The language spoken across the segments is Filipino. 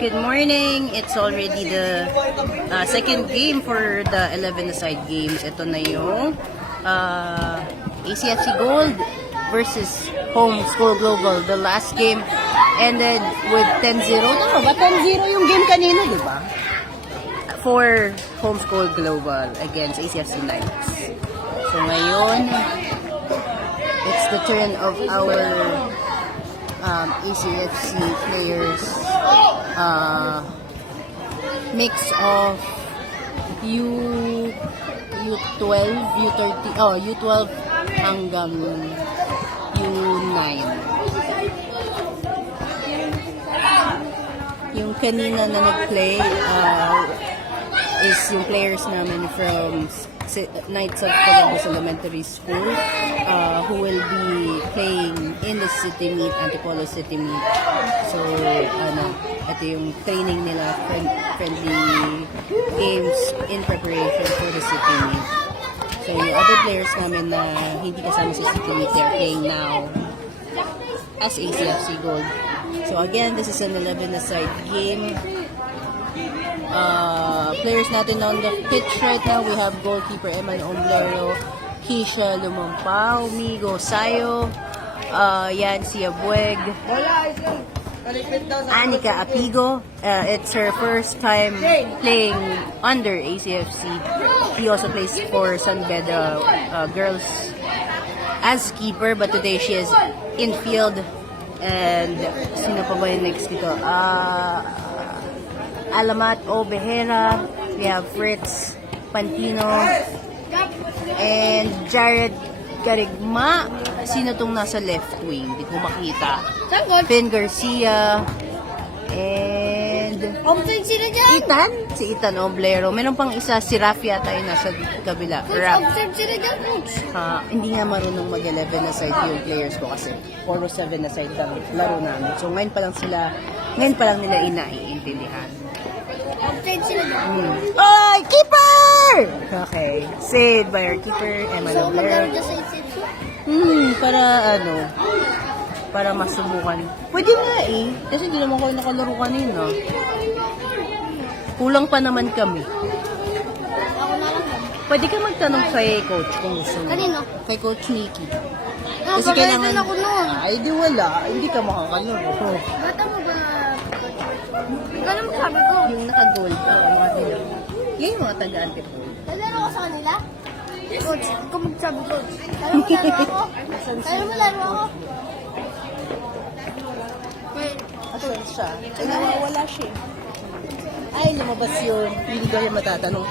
Good morning. It's already the second game for the 11-a-side games. Ito na yung ACFC Gold versus Home School Global. The last game ended with 10-0. Tama ba? 10-0 yung game kanina, di ba? For Home School Global against ACFC Knights. So ngayon, it's the turn of our ACFC players. Mix of U12, U12 hanggang U9. Yung kanina na nag-play is yung players namin from Knights of Columbus Elementary School who will be playing in the City Meet, Antipolo City Meet. So, ito yung training nila, friendly games in preparation for the City Meet. So, yung other players namin na hindi kasama sa City Meet, they're playing now as ACFC Gold. So, again, this is an 11-a-side game. Players natin on the pitch right now, we have goalkeeper Eman Omblero, Keisha Lumampao, Migo Sayo, Yancy Abueg, Anika Apigo. It's her first time playing under ACFC. She also plays for San Beda girls as keeper, but today she is in field. And sino pa ba yung next dito? Alamat Obehera, we have Fritz Pantino, and Jared Garigma. Sino tong nasa left wing? Hindi ko makita. Finn Garcia, and Ethan? Si Ethan Oblero. Meron pang isa, si Rafi yata yung nasa kabila. Hindi nga marunong mag-11-a-side yung players ko kasi 4-7-a-side lang laro namin. So ngayon pa lang nila inaiintindihan. Oy! Keeper! Okay. Saved by our keeper, Emma Lambert. Para masubukan. Pwede nga eh. Kasi hindi naman kayo nakalaro kanina. Kulang pa naman kami. Pwede ka magtanong kay coach kung gusto mo. Kanino? Kay Coach Nikki. Kasi kailangan ako noon. Ay, di wala. Hindi ka makakalaro. Bata mo ba na... Ikaw naman sabi ko. Yung naka-gold. Mga dilaw. Yan yung mga taga-antipol. Nalaro ko sa kanila? Coach, ikaw magsabi coach. Kaya mo laro ako? Kaya mo laro ako? Atwell siya. Ay, nawawala siya. Ay, lumabas yun. Hindi ko yung matatanong.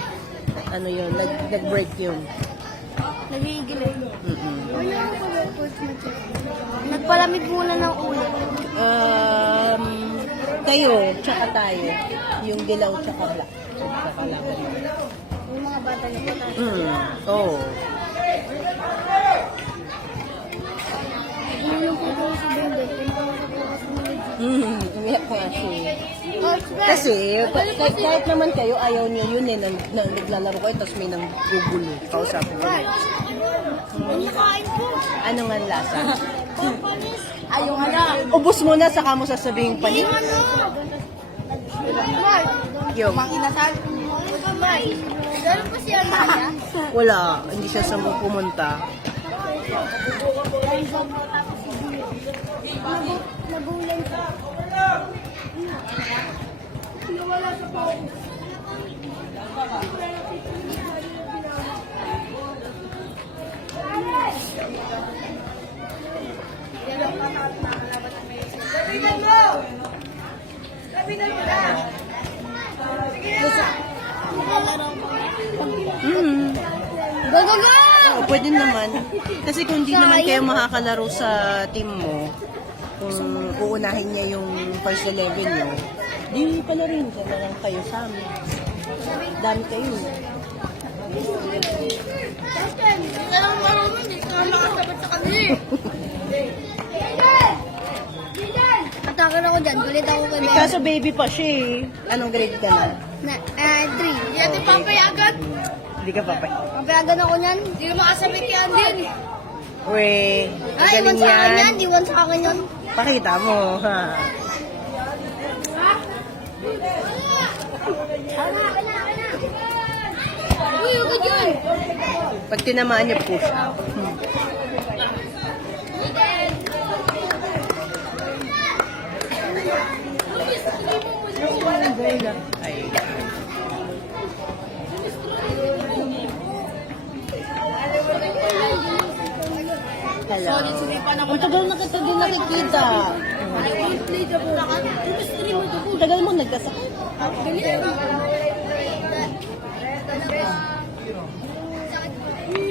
Ano yun? Nag-break yun. Nagigil eh. Wala ako pala coach mo. Nagpalamig muna ng ulo. Kayo, tsaka tayo. Yung dilaw tsaka black. Tsaka lang. Yung mga bata na po tayo. Oo. Yung po ko sa bende. Umiyak ko nga siya. Coach, Kasi, kahit naman kayo, ayaw niyo yun eh. Naglalaro kayo, tapos may nang gugulo. Kausapin ko. Ang nakain ko. Ano nga lasa? Panis. Ayaw nga na. Ubus mo na, saka mo sasabihin pa niyo. Yung ano? Yung. Mang inasal. Magambay. Gano'n pa siya kaya? Wala, hindi siya sa pumunta. Nagulan ka. Nawala sa pao. Labinan mo! Labinan mo na! Go, go, go! Oh, pwede naman. Kasi kung hindi naman kayo makakalaro sa team mo, kung uunahin niya yung first 11 nyo, di pala rin na lang kayo sa amin. Dami kayo. Hindi ka lang marunong, hindi ka lang makasabat sa kanila. Atakan ako dyan, kulit ako kay Mary. Kaso baby pa siya eh. Anong grade ka na? 3. Hindi natin papayagan. Hindi ka papay. Papayagan ako niyan. Hindi ka makasabit yan din. We, Ay, iwan galing sa akin yan. yan. Iwan sa akin yun. Pakita mo, ha? Uy, huwag yun! Pag tinamaan niya, push up. Ay. Hello. Ang tagal na kita din nakikita. Ang tagal mo nagkasakit.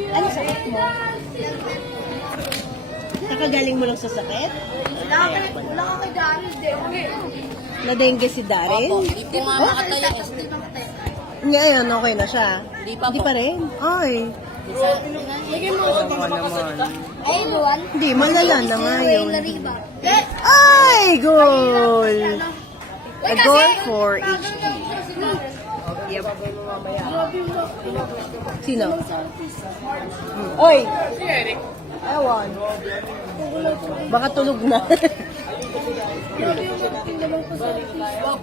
Ano sakit mo? Nakagaling mo lang sa sakit? Wala ka kay Darius, Na-dengue si Darren? Hindi ko nga makataya eh. Ngayon, okay na siya. Hindi pa po. rin? Ay. Lagyan mo Oo naman. Ay, everyone. Hindi, malala na nga yun. Lariba. Ay, goal! A goal for HG. Yep. Sino? Oy! Ewan. Baka tulog na.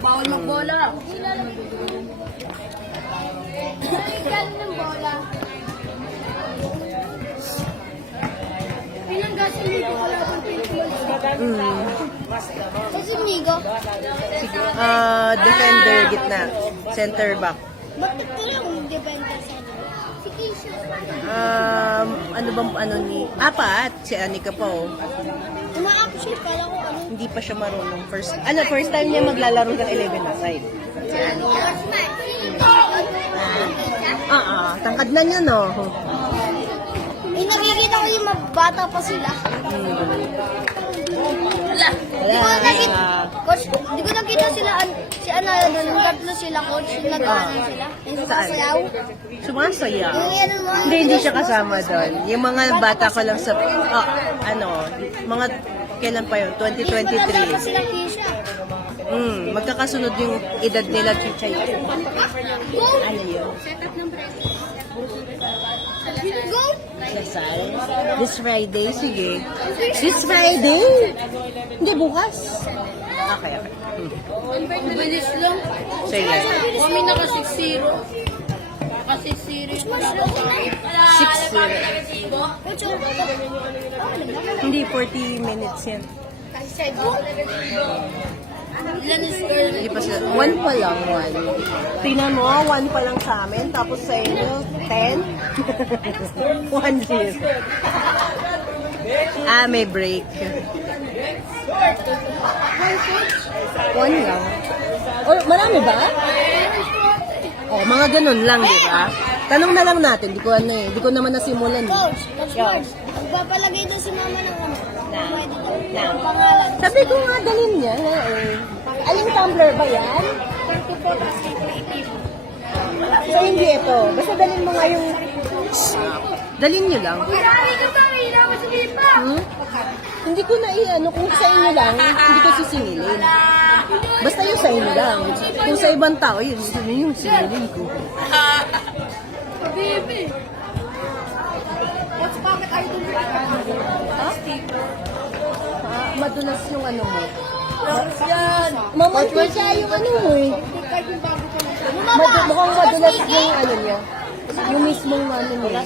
Bawal magbola. Galing ng bola. Pinanggasan dito kalaban Kasi Migo. Defender, gitna. Center back. Bakit ka lang defender sa si Keisha. Ano bang ano ni... Apat, si Anika pa oh. Uma-appreciate pala ko ano. Hindi pa siya marunong. First time niya maglalaro ng 11 aside. Tangkad na niya, no? Eh, nakikita ko yung bata pa sila. Wala. Di ko nakita, coach, di ko nakita sila, si ano, doon, tatlo sila, coach, nag-ano sila. Yung Saan? sasayaw. Sumasaya. Yung yan, mga... Hindi siya kasama doon. Yung mga bata ko lang sa... mga... Kailan pa yun? Wala pa 2023. sila Keisha. Magkakasunod yung edad nila, Chichay. Go! Ano yun? Go! Lasal? This Friday? Sige. This Friday? Hindi, bukas. Okay. Bilis lang. Sige. Kami naka 6-0. Naka 6-0. 6-0. Coach, Hindi, 40 minutes yan. Ilan is score? Hindi pa sila. 1 pa lang, 1. Tingnan mo, 1 pa lang sa amin. Tapos sa inyo, 10? 1-0. May break. 1 lang. Oh, marami ba? Oh, mga ganun lang, di ba? Tanong na lang natin, di ko naman nasimulan. Coach, Yeah. magpapalagay doon si mama ng ano. Na. Ang pangalan. Sabi ko nga, dalhin niya. Aling tumbler ba yan? So, hindi ito. Basta dalhin mo nga yung... Dalhin niyo lang. Marami ka ba? Hirapan sa lipa. Hindi ko na kung sa inyo lang, hindi ko sisingilin. Basta yung sa inyo lang. Kung sa ibang tao, yun yung singilin ko. Baby. Coach, bakit ayaw doon? Ha? Madulas yung ano mo. Yan. Mamanti siya yung ano mo eh. Mukhang madulas yung ano niya. Yung mismong ano niya.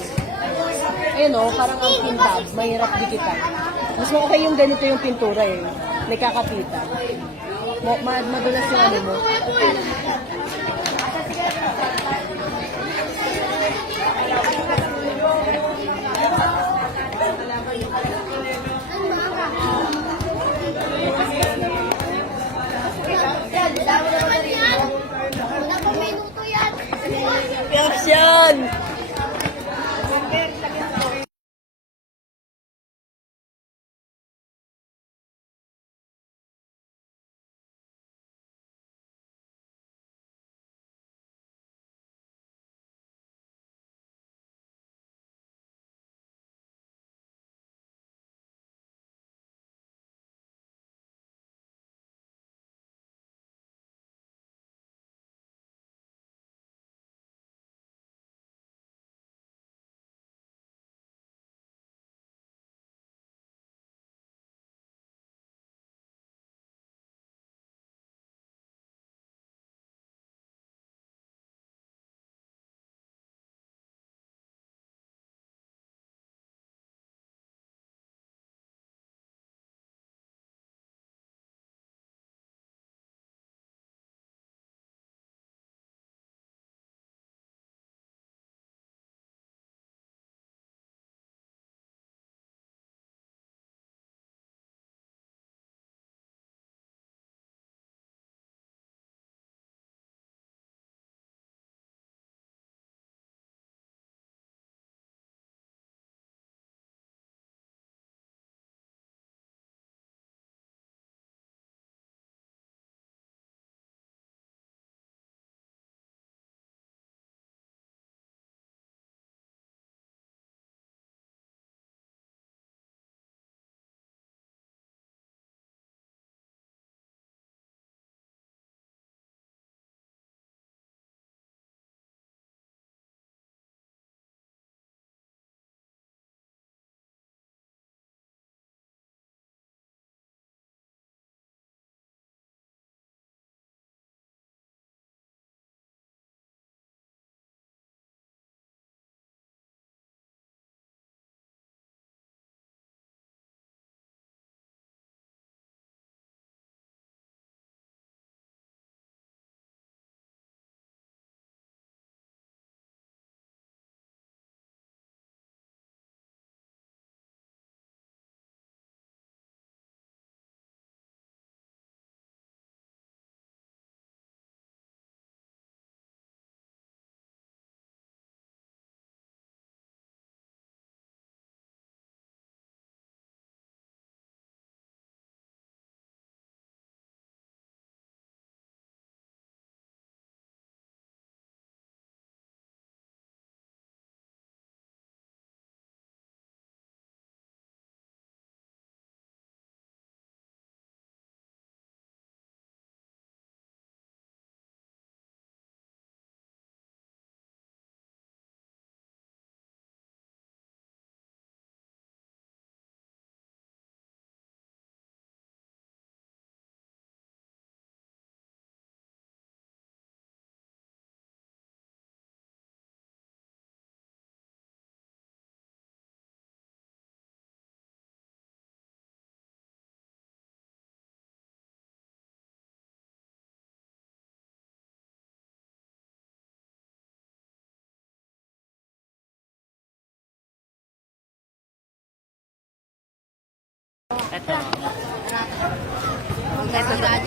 Ayun o, parang ang pintab. Mahirap dikitan. Mas okay yung ganito yung pintura eh. May kakapita. Madulas yung ano mo. Wala pa minuto yan. Reaction!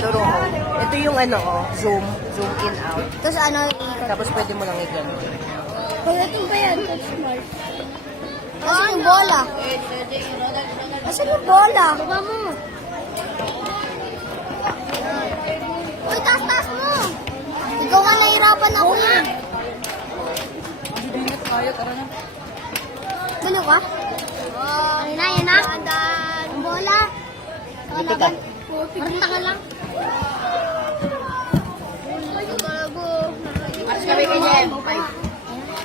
Turo ko. Ito yung ano, zoom in out. Tapos ano, Tapos pwede mo lang i-gano. pagdating pa yan, touch smart. Asan yung bola? Asan yung bola? Baba mo. Uy, taas mo. Ikaw nga nahirapan ako na. Hindi na kaya, tara na. Ano ka? Yan na. Ang bola. Dito ka. Parang taka lang. Mas kami kay Jem.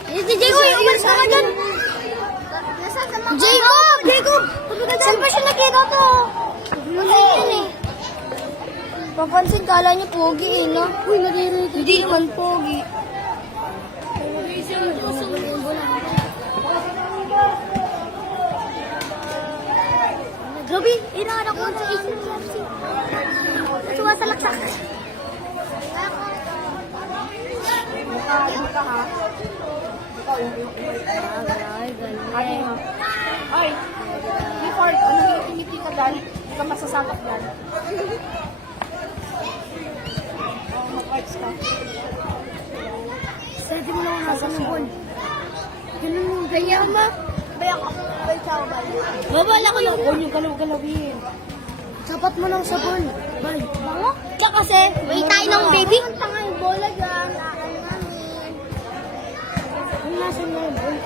Si Jacob, umalis ka dyan. Jacob! Saan ba siya nakita to? Pansin eh. Papansin, kala niya pogi eh, no? Uy, naririto. Hindi naman pogi. Gabi, inahanap ko sa isip. Sumasalaksak. Mukha ha. Ay, before, ngiti ka dyan, hindi ka masasakap dyan. Mag-arts ka. Pwede mo lang nasa ng ball. Ganun yung ganyan ma. Baya ka. Baya ka ba? Babala ko lang. Huwag yung galaw-galawin. Sapat mo lang sa ball. Bye. Bango? Kaya kasi, may tayo ng baby. Ang tanga yung bola dyan. Ang nasa na yung ball.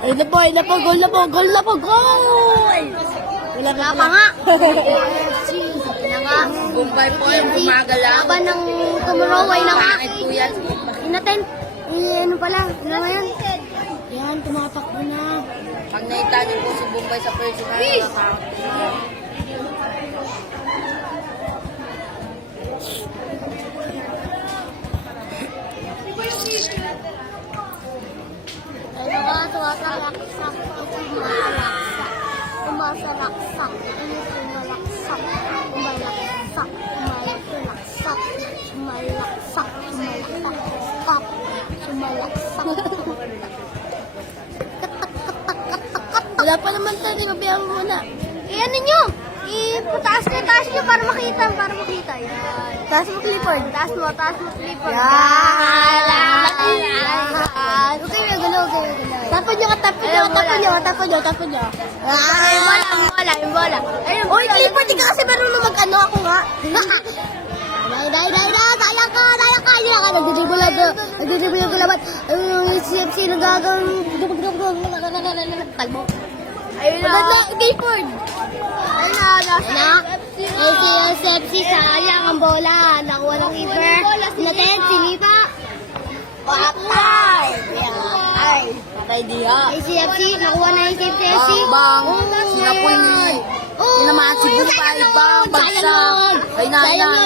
Ay na po, goal na po, goal! Wala pa nga. Bombay po yung gumagalaw. Laban ng tomorrow ay na nga. Pangit po yan. Inaten. Ano pala? Ano ngayon? Yan, tumatakbo na. Pag nakita niyo po si Bombay sa personal, nakakakot. Ano ka? Tumasalaksak. Tumasalaksak. Tumasalaksak. Tumalaksak. Tumalaksak. Tumalaksak. Tumalaksak. Tumalaksak. Tumalaksak. Wala pa naman tayo. Gabihan mo muna. Ano nyo? Taas nyo para makita. Yan. Taas mo clipboard. Taas mo clipboard. Yan. Okay, may galaw. Tapon nyo. Yung bola. Uy, clipboard, di ka kasi marunong mag-ano ako nga. Dahil, daya ka. Nagdidribble ko laban. CFC, nagagawin. Kalmo. Ayun na. Clipboard. Ayun na. CFC, sayang ang bola. Nakuha ng keeper. Natin, sinipa. Patay. Patay diya. CFC, nakuha na yung CFC. Bang, sila po yung tinamaan si Bombay, bang, bagsak. Ay na.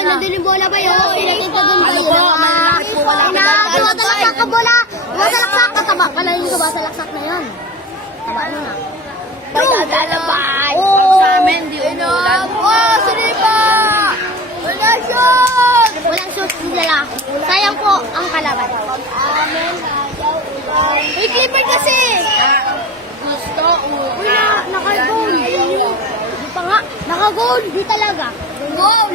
Nandun yung bola ba yun? Pinatinta dun ba Ano yun? po, malaki po, wala Ay na, tumatalaksak ka bola. Tumatalaksak ka, taba. Pala yung tumatalaksak na yun. Taba na nga. Pagdadalabay. Oo. Sa amin, di umulan. Sinipa! Wala shoot! Walang shoot nila. Sayang po ang kalaban. Uy, clipper kasi! Gusto, Uy, naka-goal. Di pa nga. Naka-goal. Di talaga. Goal!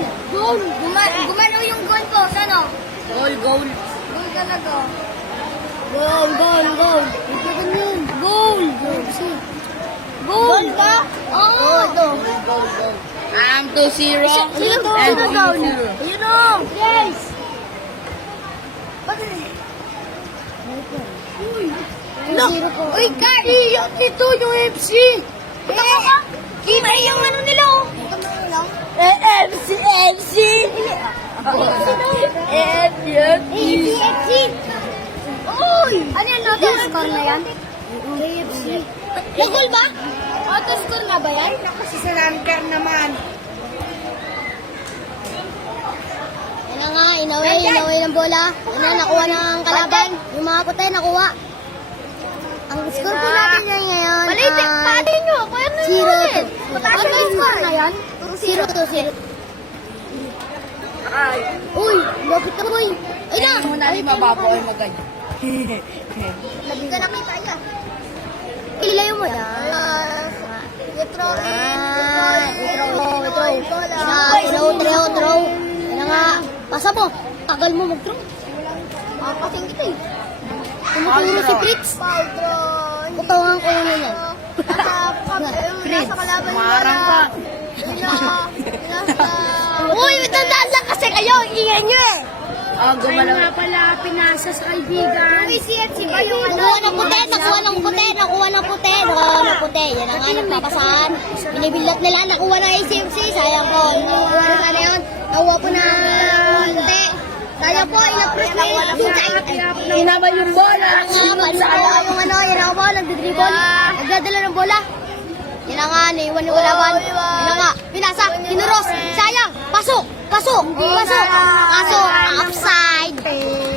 Gumalaw yung goal ko. Sano? goal. Goal talaga. Goal. Ito ganun. Goal. Goal ba? Oo. Goal. 2-0. Sino down? Yun o. Yes. Uy, Cardi, yung dito yung FC. Kita yung ano nila oh. FC. FC. Uy! Ano yan? Auto-score na yan? AFC. Nagol ba? Auto-score na ba yan? Kasi sa Lancar naman. Yan na nga, inaway ng bola. Yan na, nakuha ng kalaban. Yung mga puti, nakuha. Ang score po natin ngayon Pati nyo. Paano 0-2. Ano yung score na yan? 0-2. Ay. Uy, lapit ka boy. Ay na! Hindi mo na mababaw ay maganyan. Lagi ka nakita yan. Ilayo mo yan. Throw. Yan nga. Pasa mo. Tagal mo mag-throw. Kasing kita eh. Tumutulong si Fritz. Putawan ko yun yan. Fritz, marang ka. Uy, tandaan lang kasi kayo. Ingay nyo eh. Oh, gumalaw. Nga pala, pinasa sa kaibigan. PCFC ba yung nakuha ng puti. Nakuha ng puti. Yan ang nga nagpapasahan. Binibilat nila. Nakuha ng ACFC. Sayang po. Nakuha na sana yun. Nakuha po na puti. Sayang po. Inapres na yun. Inaman yung bola. Yan ang po. Nagdidribble. Nagdadala ng bola. Yan ang nga. Naiwan yung kalaban. Yan ang nga. Pinasa. Kinuros. Sayang. Pasok. Kaso, offside.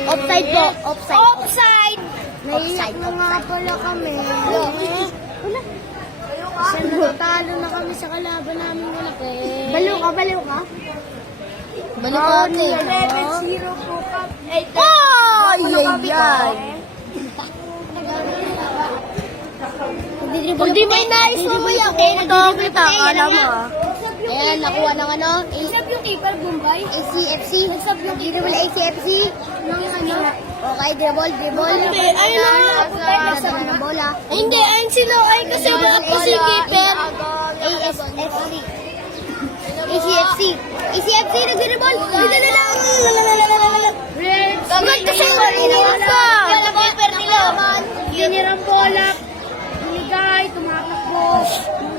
Offside po. Offside. Offside na nga pala kami. Wala. Kasi natatalo na kami sa kalaban namin malaki. Baliw ka? Baliw ka, ate. 11-0 po ka. Oh! Yay! Hindi may nais mo yan. Ito, kita. Alam mo ah. Ayan, nakuha ng ano? Sab yung keeper, Bombay. ACFC. Dribble ACFC. Okay, dribble. Ayun na. Nagdadala ng bola. Hindi, ayun sila. Ayun kasi lahat po si keeper. ACFC, nagdribble. Nagdala lang. Gagad kasi yung iniwan ka. Wala ba yung per nila? Ginirang bola. Binigay, tumatakbo.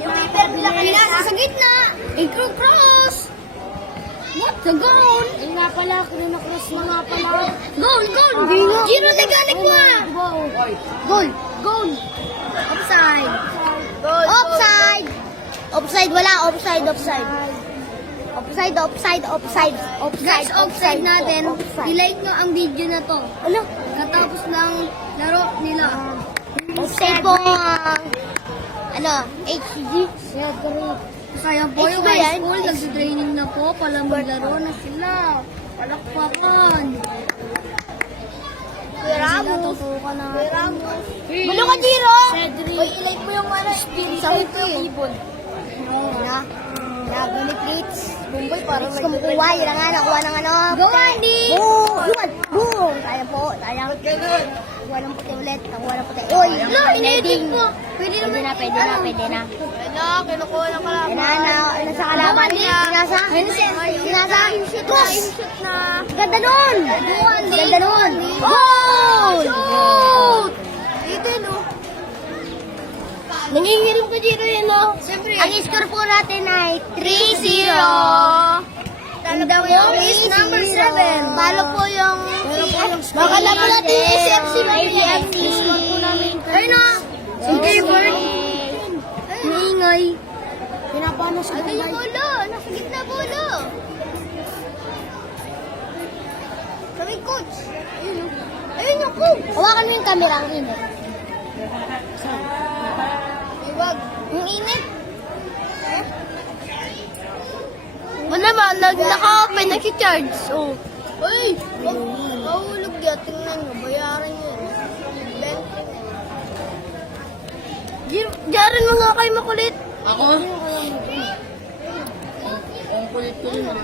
Yung keeper nila kanina sa gitna. Cross. What the goal? Ayun nga pala, cross na nga pala. Goal. Giro na galing mo ah. Goal. Offside. Wala. Offside. Guys, offside natin. I-like nyo ang video na to. Ano? Katapos ng laro nila. Offside po ang HG. Sayang po yung ba high yan? school, nag-training na po, pala maglaro na sila. Palakpakan. Tutukan na. Malo ka, Giro! Cedric. Uy, ilike mo yung spirit ko yung ibon. Nabili plates. Bumboy, parang kumukuha. Yun na nga, nakuha ng ano. Go, Andy! Boom! Sayang po, sayang. Nakuha ng puti ulit. Uy, in-edit mo. Pwede na. Kinukuha ng kalaban. Nasa kalaban niya. Sinasa. Push! Ganda nun! Goal! Ito, no? Nangingirim ko dito yun, no? Siyempre. Ang score po natin ay 3-0. And the goal is number 7. Talo po yung... Makala po natin yung ACFC. Score po namin. Ayun na. Sige, Bert. Maingay. Pinapano sa Bombay. Yung bolo. Nasa gitna bolo. Kami coach. Ayun yung coach. Hawakan mo yung camera. Ang init. Iwag. Ang init. Wala ba? Naka-open, naki-charge. Oh. Uy! Mahulog yan. Tingnan nyo. Bayaran nyo. Diyaran mo nga kayo makulit. Ako? Ang kulit ko yun.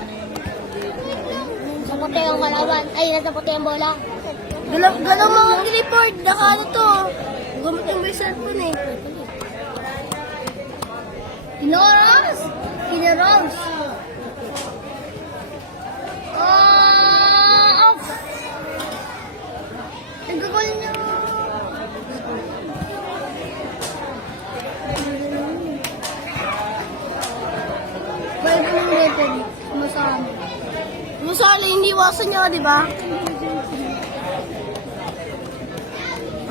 Sa puti ang kalaban. Ay, nasa puti ang bola. Galaw mo ang report. Naka ano to. Gamit yung may cellphone eh. Pinoros! Off! Nagkakol niyo. Pwede mong referee. Masali. Masali, hindi iwasan niya, di ba?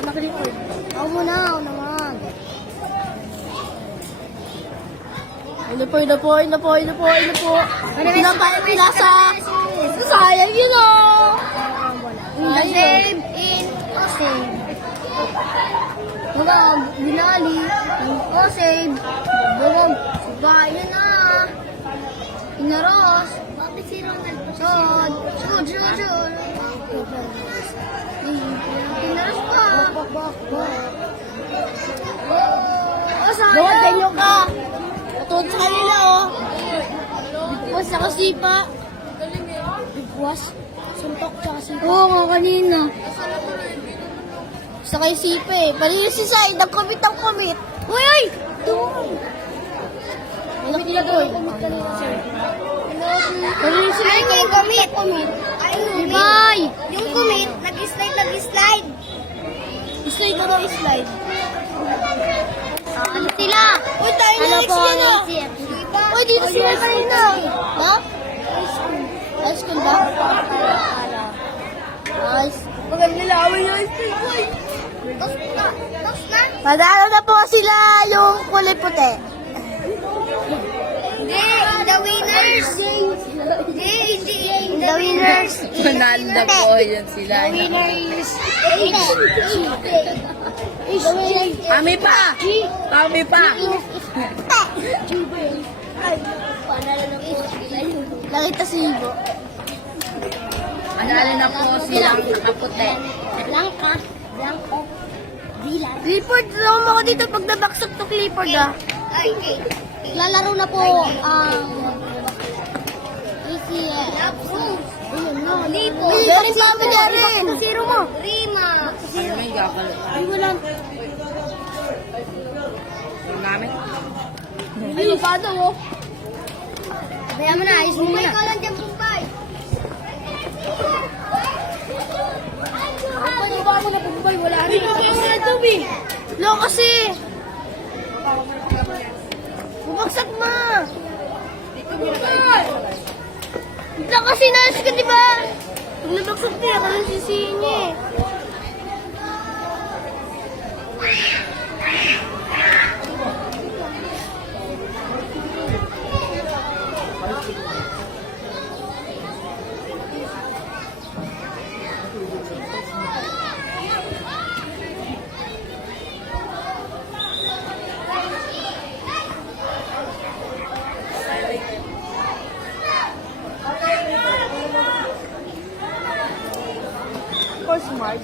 Naka-report. Ako muna, ako naman. Ano po. Pinasa. Sayang yun oh. Save in save. Mga binali. Save. Bumog. Bayan na. Inaros. Bakit si Ronald pa Shoot. Inaros pa. Sayang. Ganyo ka. Shoutout sa kanila, oh. Bigwas sa kasipa. Bigwas? Suntok sa kasipa. Oo, nga kanina. Sa kay sipa eh. Palinis si Sai, nag-commit ang commit. Uy, uy! Doon! Malaki na boy. Palinis sila yung commit. Bye! Yung commit, nag-slide. Slide na daw, slide. Ano sila? Uy, tayo na next yun, oh. Uy, dito sila kanina. Ha? High school ba? Nice. Maganda nila, away na high school, boy. Tapos na? Madalo na po sila yung kulay puti. Hindi, the winners. Hindi, the winners. Manalo na po yun sila. The winners. Kami pa! Kami pa! Nakita si Ibo. Manalo na po silang nakaputi. Blanco. Clifford, tulungan mo ako dito pag nabaksak to Clifford, ah. Lalaro na po ang ACL. Ayun na, Lipo. Very sabi niya rin. Zero mo. Rima. Ano may gakalo? Ay, wala. Yung gamit? Ay, mapado, oh. Kaya mo na, ayos mo na. Ikaw lang dyan, Bumbay. Paniba mo na, Bumbay. Wala rin. No, kasi. Bumagsak na. Bigla kasi nais ka, diba? Pag nabagsak niya, kalang sisihin niya eh. Smart.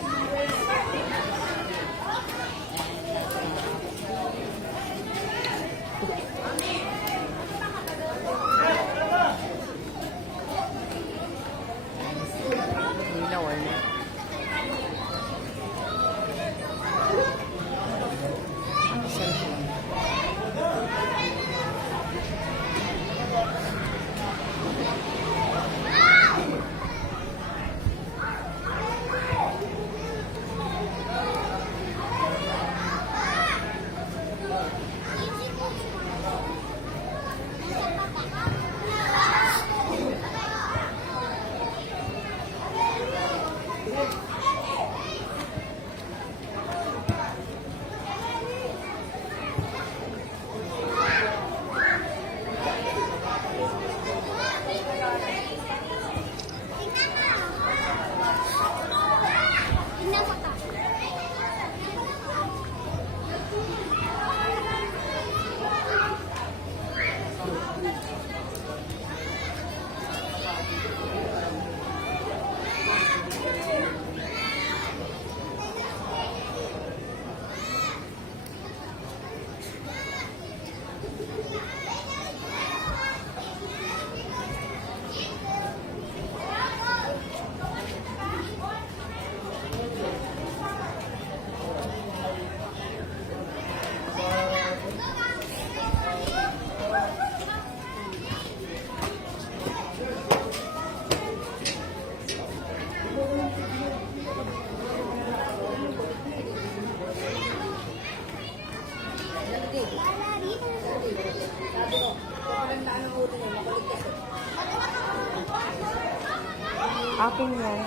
Akin yan.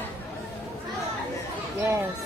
Yes.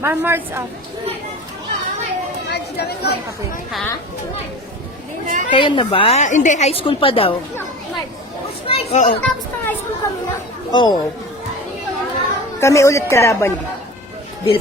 Marmar's up. Ha? Kayo na ba? Hindi, high school pa daw. Oo. Tapos na high school kami na. Oo. Kami ulit kalaban. Bil